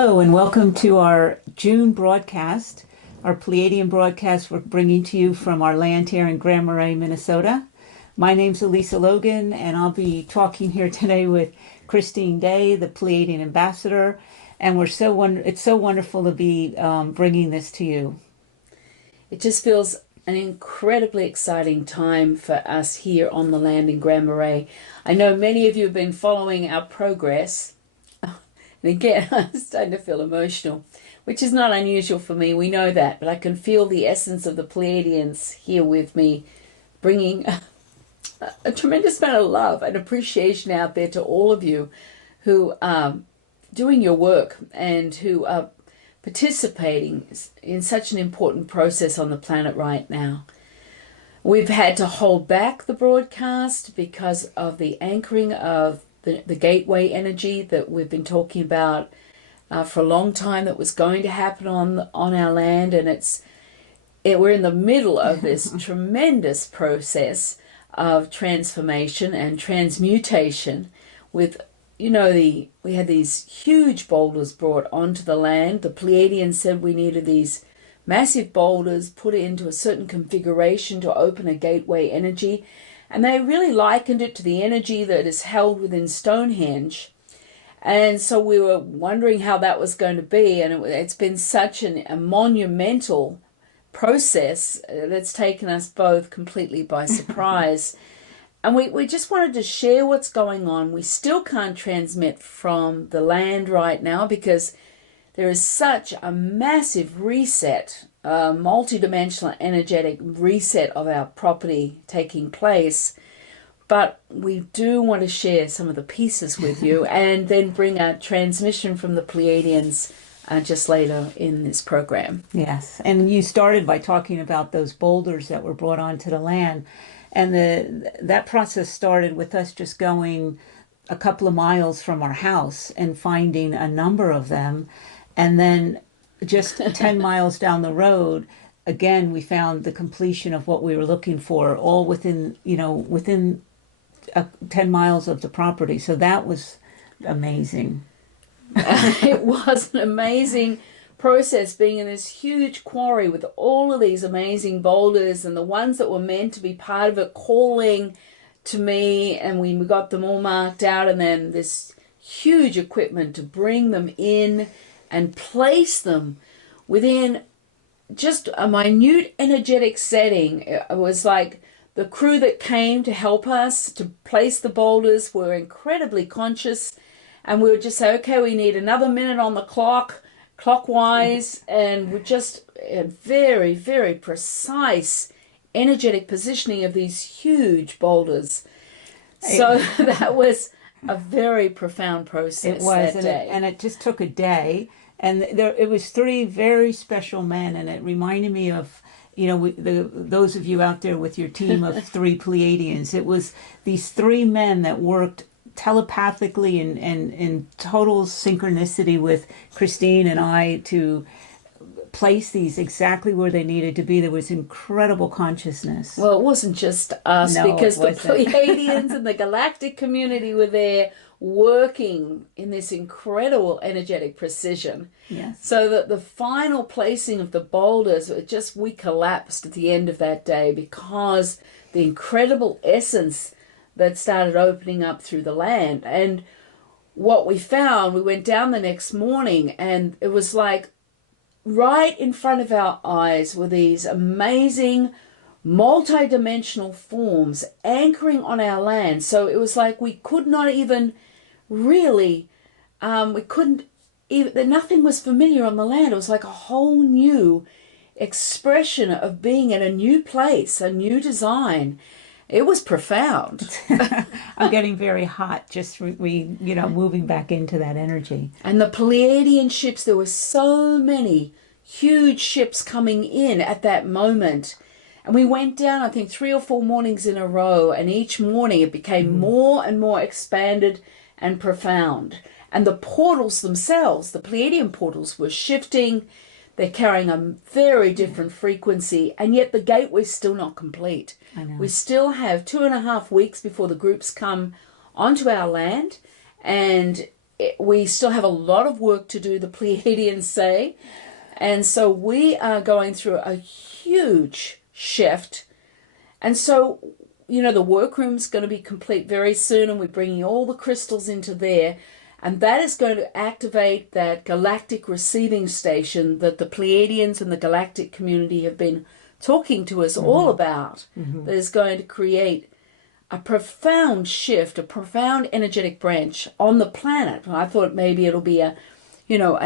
Hello and welcome to our June broadcast, our Pleiadian broadcast we're bringing to you from our land here in Grand Marais, Minnesota. My name's Elisa Logan and I'll be talking here today with Christine Day, the Pleiadian ambassador, and it's so wonderful to be bringing this to you. It just feels an incredibly exciting time for us here on the land in Grand Marais. I know many of you have been following our progress. And again, I'm starting to feel emotional, which is not unusual for me. We know that, but I can feel the essence of the Pleiadians here with me, bringing a tremendous amount of love and appreciation out there to all of you who are doing your work and who are participating in such an important process on the planet right now. We've had to hold back the broadcast because of the anchoring of the gateway energy that we've been talking about for a long time that was going to happen on our land, and we're in the middle of this tremendous process of transformation and transmutation with we had these huge boulders brought onto the land. The Pleiadians said we needed these massive boulders put into a certain configuration to open a gateway energy. And they really likened it to the energy that is held within Stonehenge. And so we were wondering how that was going to be. And it's been such a monumental process that's taken us both completely by surprise. And we just wanted to share what's going on. We still can't transmit from the land right now because there is such a massive reset, multidimensional energetic reset of our property taking place. But we do want to share some of the pieces with you and then bring a transmission from the Pleiadians just later in this program. Yes, and you started by talking about those boulders that were brought onto the land. And that process started with us just going a couple of miles from our house and finding a number of them. And then just 10 miles down the road, again, we found the completion of what we were looking for, all within 10 miles of the property. So that was amazing. It was an amazing process being in this huge quarry with all of these amazing boulders and the ones that were meant to be part of it calling to me, and we got them all marked out, and then this huge equipment to bring them in and place them within just a minute energetic setting. It was like the crew that came to help us to place the boulders were incredibly conscious, and we would just say, okay, we need another minute on the clockwise, and we're just a very, very precise energetic positioning of these huge boulders. So that was a very profound process. It was, that day. And it just took a day. And it was three very special men, and it reminded me of, those of you out there with your team of three Pleiadians. It was these three men that worked telepathically and in total synchronicity with Christine and I to place these exactly where they needed to be. There was incredible consciousness. Well, it wasn't just us, because the Pleiadians and the galactic community were there working in this incredible energetic precision. Yes. So that the final placing of the boulders, we collapsed at the end of that day because the incredible essence that started opening up through the land. And what we found, we went down the next morning, and it was like right in front of our eyes were these amazing multi-dimensional forms anchoring on our land. So it was like we could not even really, nothing was familiar on the land. It was like a whole new expression of being in a new place, a new design. It was profound. I'm getting very hot just moving back into that energy. And the Pleiadian ships, there were so many huge ships coming in at that moment. And we went down, I think, 3 or 4 mornings in a row, and each morning it became more and more expanded and profound. And the portals themselves, the Pleiadian portals, were shifting. They're carrying a very different frequency, and yet the gateway's still not complete. I know. We still have 2.5 weeks before the groups come onto our land, and we still have a lot of work to do, the Pleiadians say. And so we are going through a huge shift. And so, the workroom's going to be complete very soon, and we're bringing all the crystals into there. And that is going to activate that galactic receiving station that the Pleiadians and the galactic community have been talking to us all about. That is going to create a profound shift, a profound energetic branch on the planet. I thought maybe it'll be an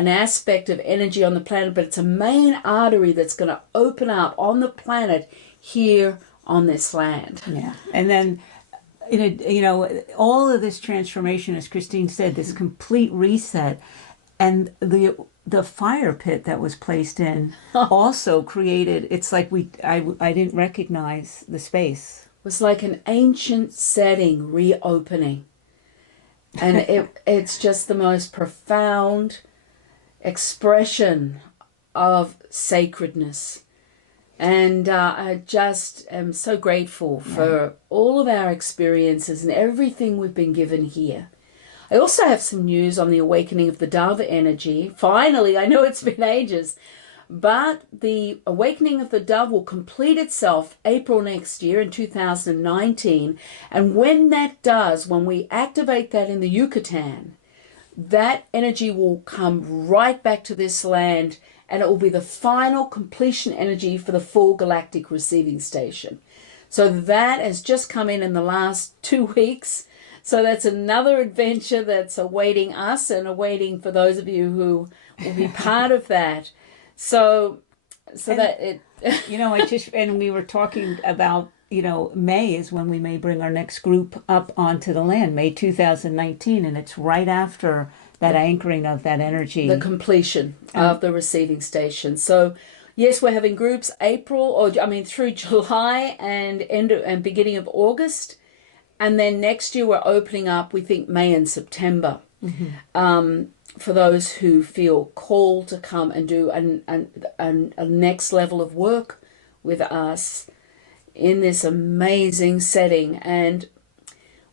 aspect of energy on the planet, but it's a main artery that's going to open up on the planet here on this land. Yeah. And then, all of this transformation, as Christine said, this complete reset, and the fire pit that was placed in also created, it's like I didn't recognize the space. It was like an ancient setting reopening. And it's just the most profound expression of sacredness. And I just am so grateful for all of our experiences and everything we've been given here. I also have some news on the awakening of the dove energy. Finally, I know it's been ages, but the awakening of the dove will complete itself April next year in 2019. And when that does, when we activate that in the Yucatan, that energy will come right back to this land, and it will be the final completion energy for the full galactic receiving station. So that has just come in the last 2 weeks. So that's another adventure that's awaiting us and awaiting for those of you who will be part of that. So and, that it... and we were talking about, May is when we may bring our next group up onto the land, May 2019, and it's right after that anchoring of that energy. The completion of the receiving station. So, yes, we're having groups through July and beginning of August. And then next year we're opening up, we think, May and September. For those who feel called to come and do a next level of work with us in this amazing setting. And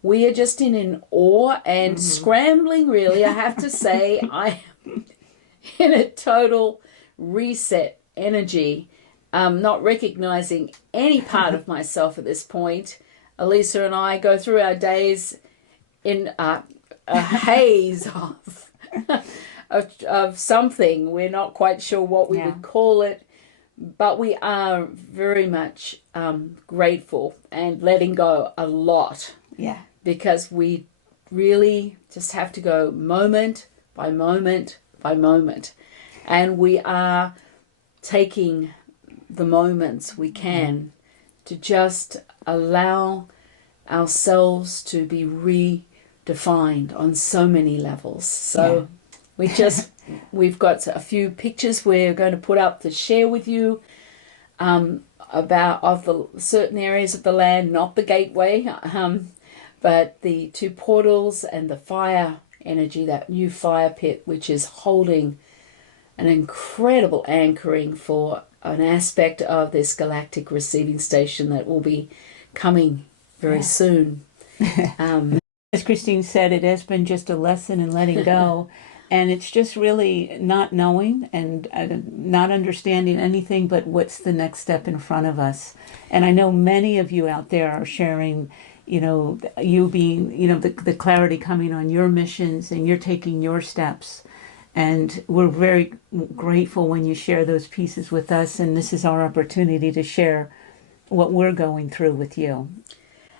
we are just in awe and scrambling, really. I have to say, I am in a total reset energy, not recognizing any part of myself at this point. Elisa and I go through our days in a haze of something. We're not quite sure what we would call it, but we are very much grateful and letting go a lot. Yeah. Because we really just have to go moment by moment by moment. And we are taking the moments we can to just allow ourselves to be redefined on so many levels. So we've got a few pictures we're going to put up to share with you of the certain areas of the land, not the gateway, but the 2 portals and the fire energy, that new fire pit, which is holding an incredible anchoring for an aspect of this galactic receiving station that will be coming very soon. As Christine said, it has been just a lesson in letting go. And it's just really not knowing and not understanding anything but what's the next step in front of us. And I know many of you out there are sharing, you being, the clarity coming on your missions, and you're taking your steps. And we're very grateful when you share those pieces with us. And this is our opportunity to share what we're going through with you.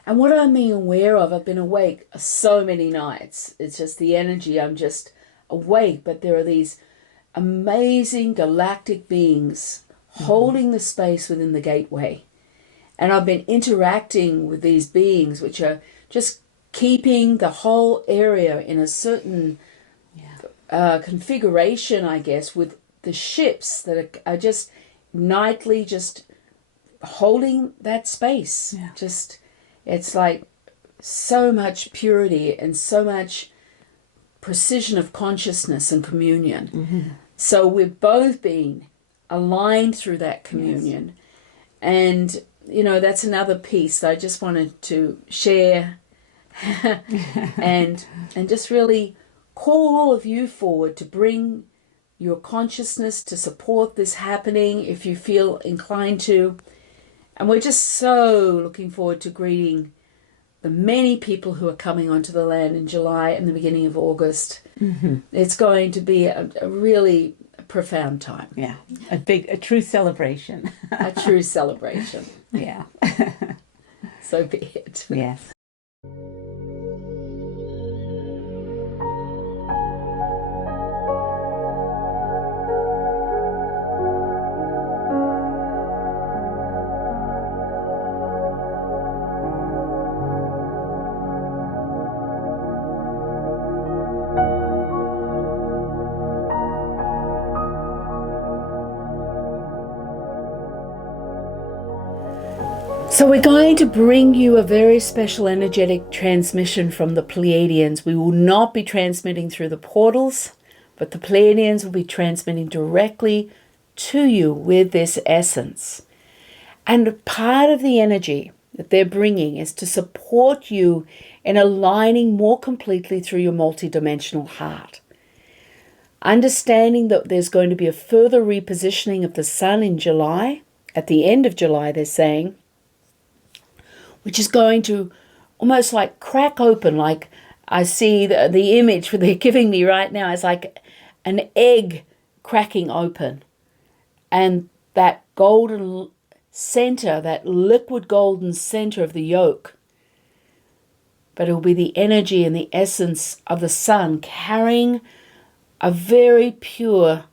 And what I'm being aware of, I've been awake so many nights. It's just the energy. I'm just awake. But there are these amazing galactic beings holding the space within the gateway. And I've been interacting with these beings, which are just keeping the whole area in a certain configuration, I guess, with the ships that are just nightly just holding that space. Yeah. Just, it's like so much purity and so much precision of consciousness and communion. So we've both been aligned through that communion. And that's another piece that I just wanted to share and just really call all of you forward to bring your consciousness to support this happening if you feel inclined to. And we're just so looking forward to greeting the many people who are coming onto the land in July and the beginning of August. Mm-hmm. It's going to be a really profound time. Yeah, a true celebration. A true celebration. Yeah. So be it. Yes. So we're going to bring you a very special energetic transmission from the Pleiadians. We will not be transmitting through the portals, but the Pleiadians will be transmitting directly to you with this essence. And part of the energy that they're bringing is to support you in aligning more completely through your multidimensional heart. Understanding that there's going to be a further repositioning of the sun in July, at the end of July, they're saying, which is going to almost like crack open, like I see the image they're giving me right now is like an egg cracking open. And that golden center, that liquid golden center of the yolk, but it will be the energy and the essence of the sun carrying a very pure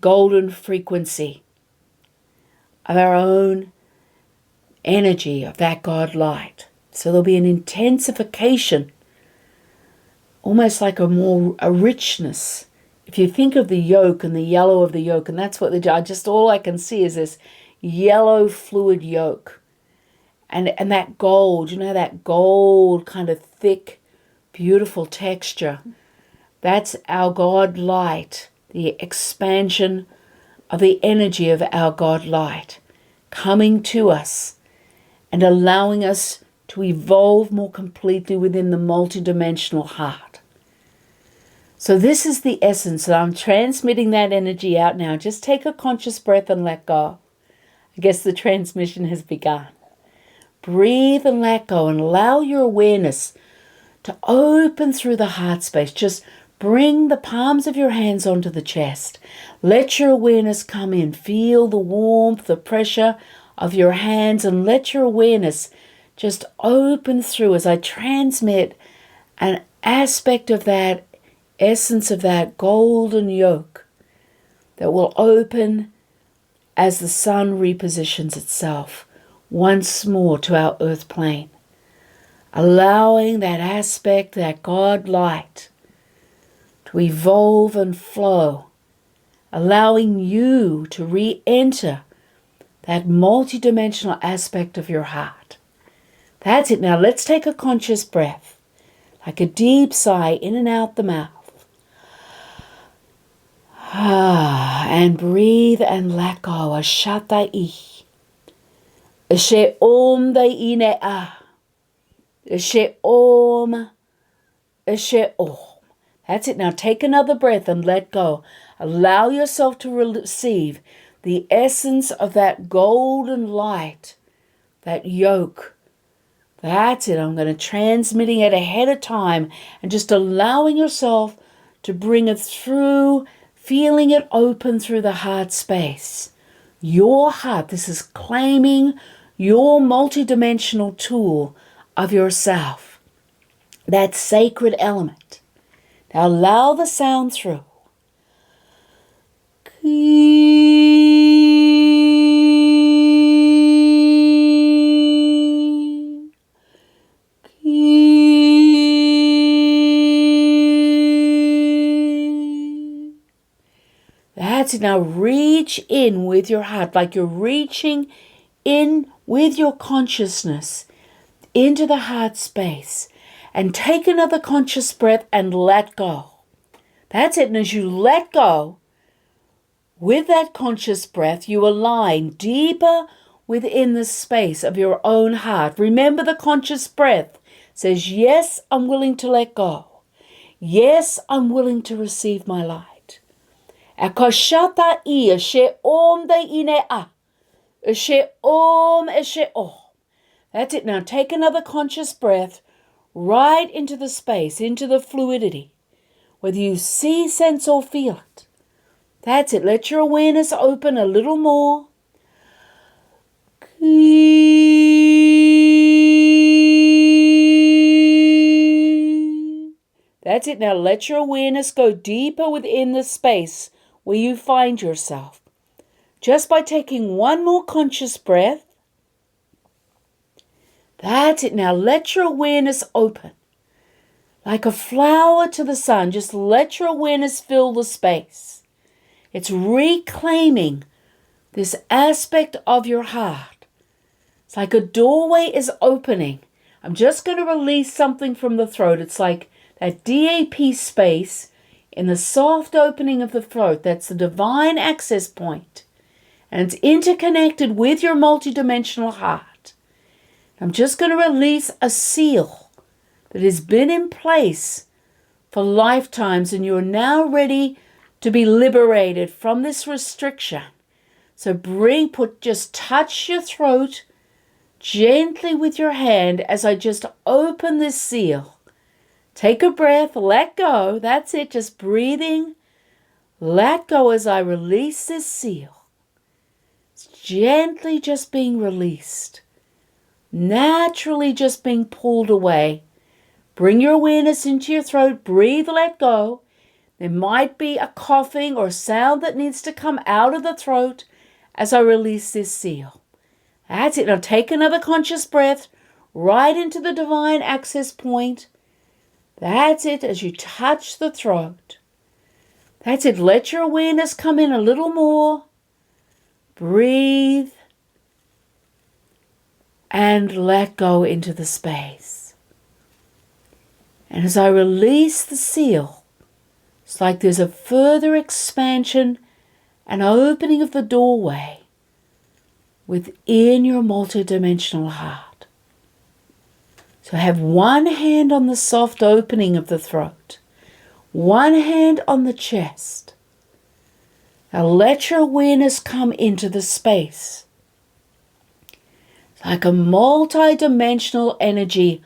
golden frequency of our own energy of that God light. So there'll be an intensification, almost like a richness. If you think of the yolk and the yellow of the yolk, and that's what all I can see is this yellow fluid yolk. And that gold, that gold kind of thick, beautiful texture. That's our God light, the expansion of the energy of our God light coming to us and allowing us to evolve more completely within the multidimensional heart. So this is the essence, and I'm transmitting that energy out now. Just take a conscious breath and let go. I guess the transmission has begun. Breathe and let go and allow your awareness to open through the heart space. Just bring the palms of your hands onto the chest. Let your awareness come in. Feel the warmth, the pressure of your hands, and let your awareness just open through as I transmit an aspect of that essence of that golden yolk that will open as the sun repositions itself once more to our earth plane, allowing that aspect, that God light, to evolve and flow, allowing you to re-enter that multidimensional aspect of your heart. That's it. Now let's take a conscious breath, like a deep sigh in and out the mouth. And breathe and let go. Ashatai. Ashe om daine a. Ashe om. Ashe om. That's it. Now take another breath and let go. Allow yourself to receive the essence of that golden light, that yolk. That's it. I'm going to transmitting it ahead of time and just allowing yourself to bring it through, feeling it open through the heart space. Your heart, this is claiming your multidimensional tool of yourself, that sacred element. Now allow the sound through. That's it. Now reach in with your heart, like you're reaching in with your consciousness into the heart space, and take another conscious breath and let go. That's it. And as you let go, with that conscious breath, you align deeper within the space of your own heart. Remember, the conscious breath says, yes, I'm willing to let go. Yes, I'm willing to receive my light. Akashata I she om de ine a. She om she o. That's it. Now take another conscious breath right into the space, into the fluidity, whether you see, sense, or feel it. That's it. Let your awareness open a little more. That's it. Now let your awareness go deeper within the space where you find yourself. Just by taking one more conscious breath. That's it. Now let your awareness open. Like a flower to the sun, just let your awareness fill the space. It's reclaiming this aspect of your heart. It's like a doorway is opening. I'm just going to release something from the throat. It's like that DAP space in the soft opening of the throat. That's the divine access point. And it's interconnected with your multidimensional heart. I'm just going to release a seal that has been in place for lifetimes, and you're now ready to be liberated from this restriction. So just touch your throat gently with your hand as I just open this seal. Take a breath, let go. That's it, just breathing. Let go as I release this seal. It's gently just being released. Naturally just being pulled away. Bring your awareness into your throat. Breathe, let go. There might be a coughing or sound that needs to come out of the throat as I release this seal. That's it. Now take another conscious breath right into the divine access point. That's it as you touch the throat. That's it. Let your awareness come in a little more. Breathe. And let go into the space. And as I release the seal, it's like there's a further expansion and opening of the doorway within your multidimensional heart. So have one hand on the soft opening of the throat, one hand on the chest. Now let your awareness come into the space. It's like a multidimensional energy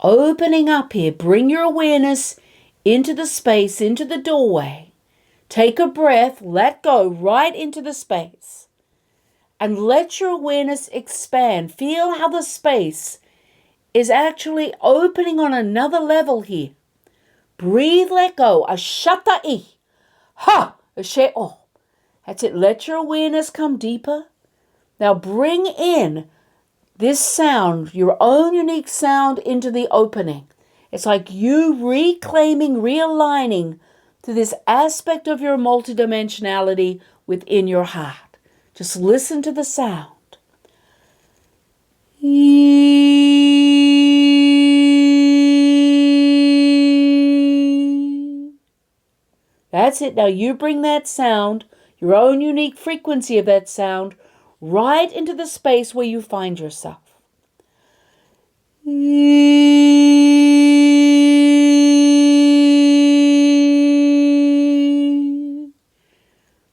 opening up here. Bring your awareness into the space, into the doorway. Take a breath, let go right into the space. And let your awareness expand. Feel how the space is actually opening on another level here. Breathe, let go. Ashata-i. Ha! Ashe-o. That's it. Let your awareness come deeper. Now bring in this sound, your own unique sound, into the opening. It's like you reclaiming, realigning to this aspect of your multidimensionality within your heart. Just listen to the sound. That's it. Now you bring that sound, your own unique frequency of that sound, right into the space where you find yourself.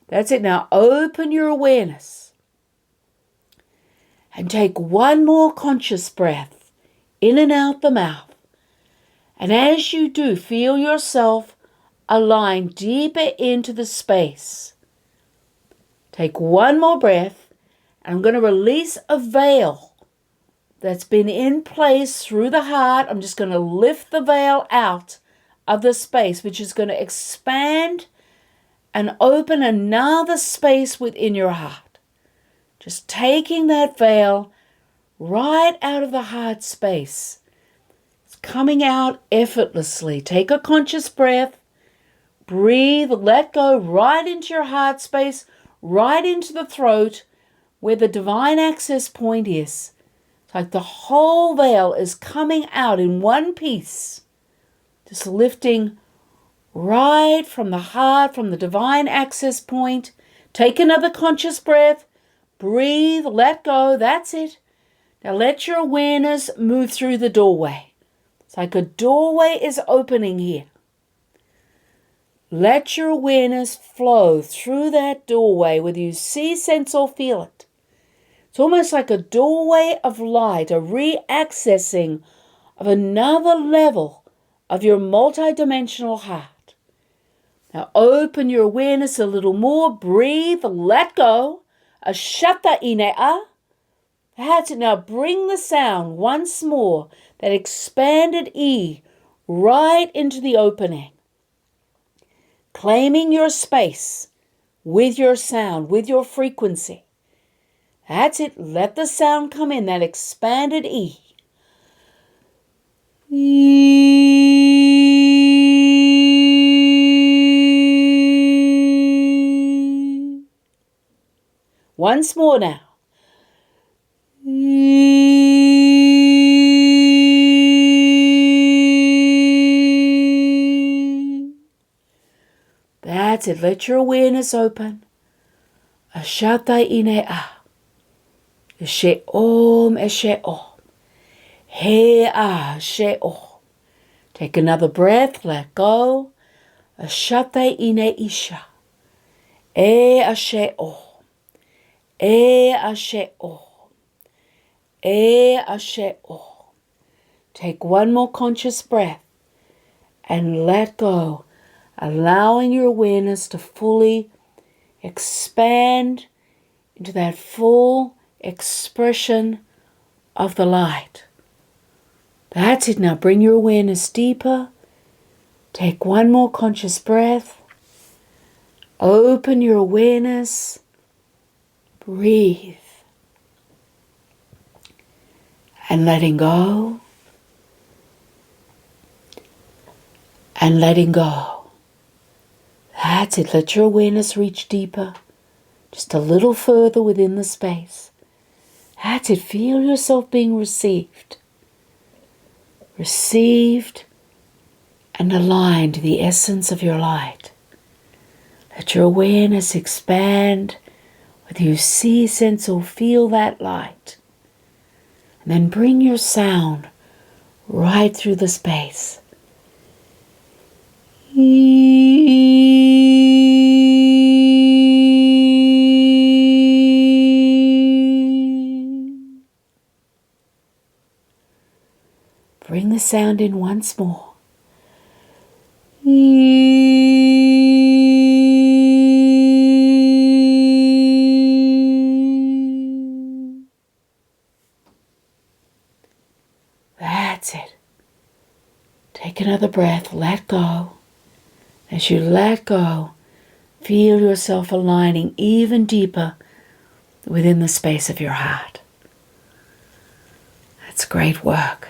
That's it. Now open your awareness and take one more conscious breath in and out the mouth. And as you do, feel yourself align deeper into the space. Take one more breath, and I'm going to release a veil that's been in place through the heart. I'm just going to lift the veil out of the space, which is going to expand and open another space within your heart. Just taking that veil right out of the heart space. It's coming out effortlessly. Take a conscious breath. Breathe, let go right into your heart space, right into the throat where the divine access point is. It's like the whole veil is coming out in one piece. Just lifting right from the heart, from the divine access point. Take another conscious breath. Breathe, let go. That's it. Now let your awareness move through the doorway. It's like a doorway is opening here. Let your awareness flow through that doorway, whether you see, sense, or feel it. It's almost like a doorway of light, a re-accessing of another level of your multidimensional heart. Now open your awareness a little more. Breathe, let go. Ashata inea. That's it. Now bring the sound once more, that expanded E, right into the opening. Claiming your space with your sound, with your frequency. That's it. Let the sound come in, that expanded E. Once more now. That's it. Let your awareness open. Ashata inea. Eshe om, eshe om. He a, she om. Take another breath. Let go. Ashata ine isha. E ashe om. E ashe om. E ashe om. Take one more conscious breath and let go, allowing your awareness to fully expand into that full expression of the light. That's it. Now bring your awareness deeper. Take one more conscious breath. Open your awareness. Breathe. And letting go. And letting go. That's it. Let your awareness reach deeper. Just a little further within the space. That's it. Feel yourself being received. Received and aligned to the essence of your light. Let your awareness expand, whether you see, sense, or feel that light. And then bring your sound right through the space. Bring the sound in once more. That's it. Take another breath. Let go. As you let go, feel yourself aligning even deeper within the space of your heart. That's great work.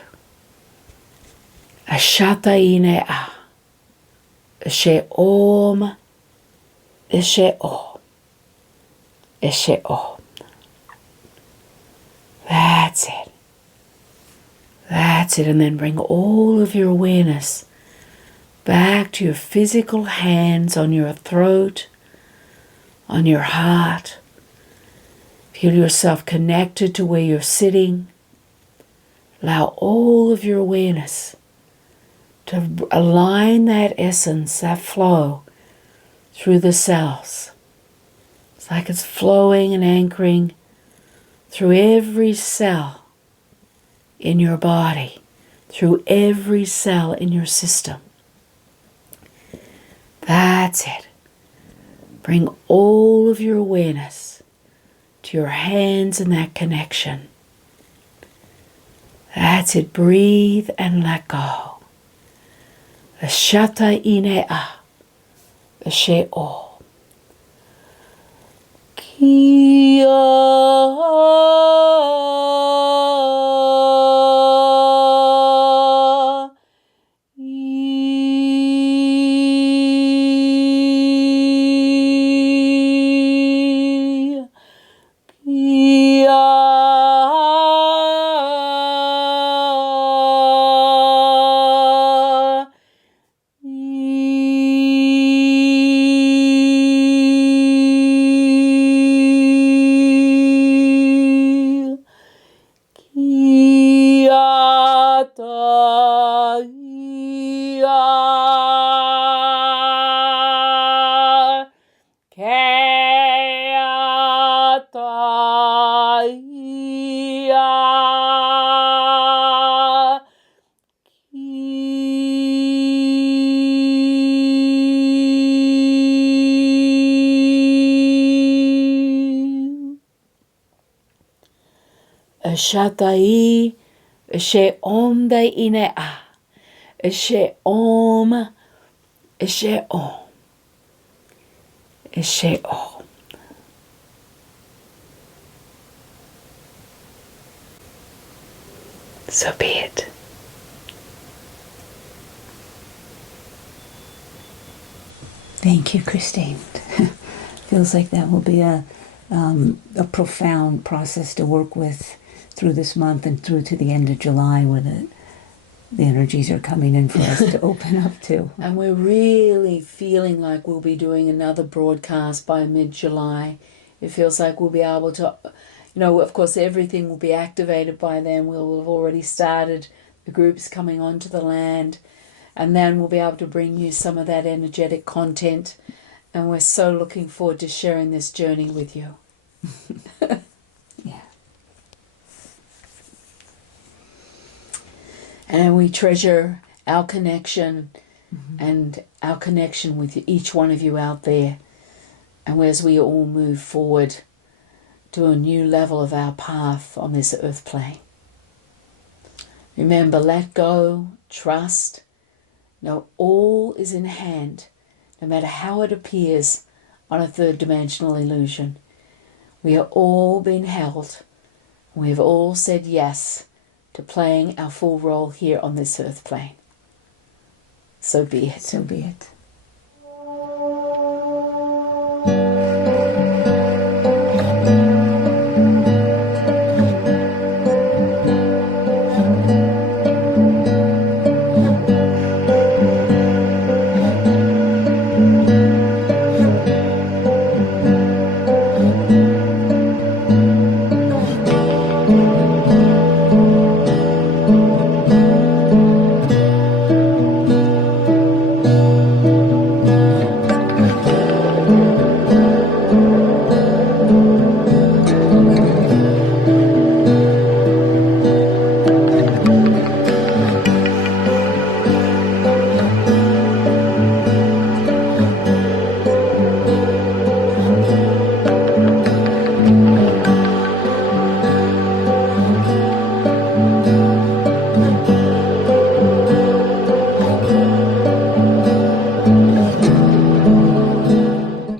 Ashata inea. Eshe om. Eshe om. Eshe om. That's it. That's it. And then bring all of your awareness back to your physical hands on your throat, on your heart. Feel yourself connected to where you're sitting. Allow all of your awareness to align that essence, that flow through the cells. It's like it's flowing and anchoring through every cell in your body, through every cell in your system. That's it. Bring all of your awareness to your hands in that connection. That's it. Breathe and let go. Ashata inea. Eshe o. Shatai, she om dai ine a, she om, she om, she om. So be it. Thank you, Christine. Feels like that will be a profound process to work with through this month and through to the end of July, when the energies are coming in for us to open up to. And we're really feeling like we'll be doing another broadcast by mid-July. It feels like we'll be able to, of course, everything will be activated by then. We'll have already started the groups coming onto the land, and then we'll be able to bring you some of that energetic content. And we're so looking forward to sharing this journey with you. Yeah. And we treasure our connection and our connection with each one of you out there. And as we all move forward to a new level of our path on this earth plane. Remember, let go, trust. Know all is in hand, no matter how it appears on a third dimensional illusion. We are all being held. We have all said yes to playing our full role here on this earth plane. So be it. So be it.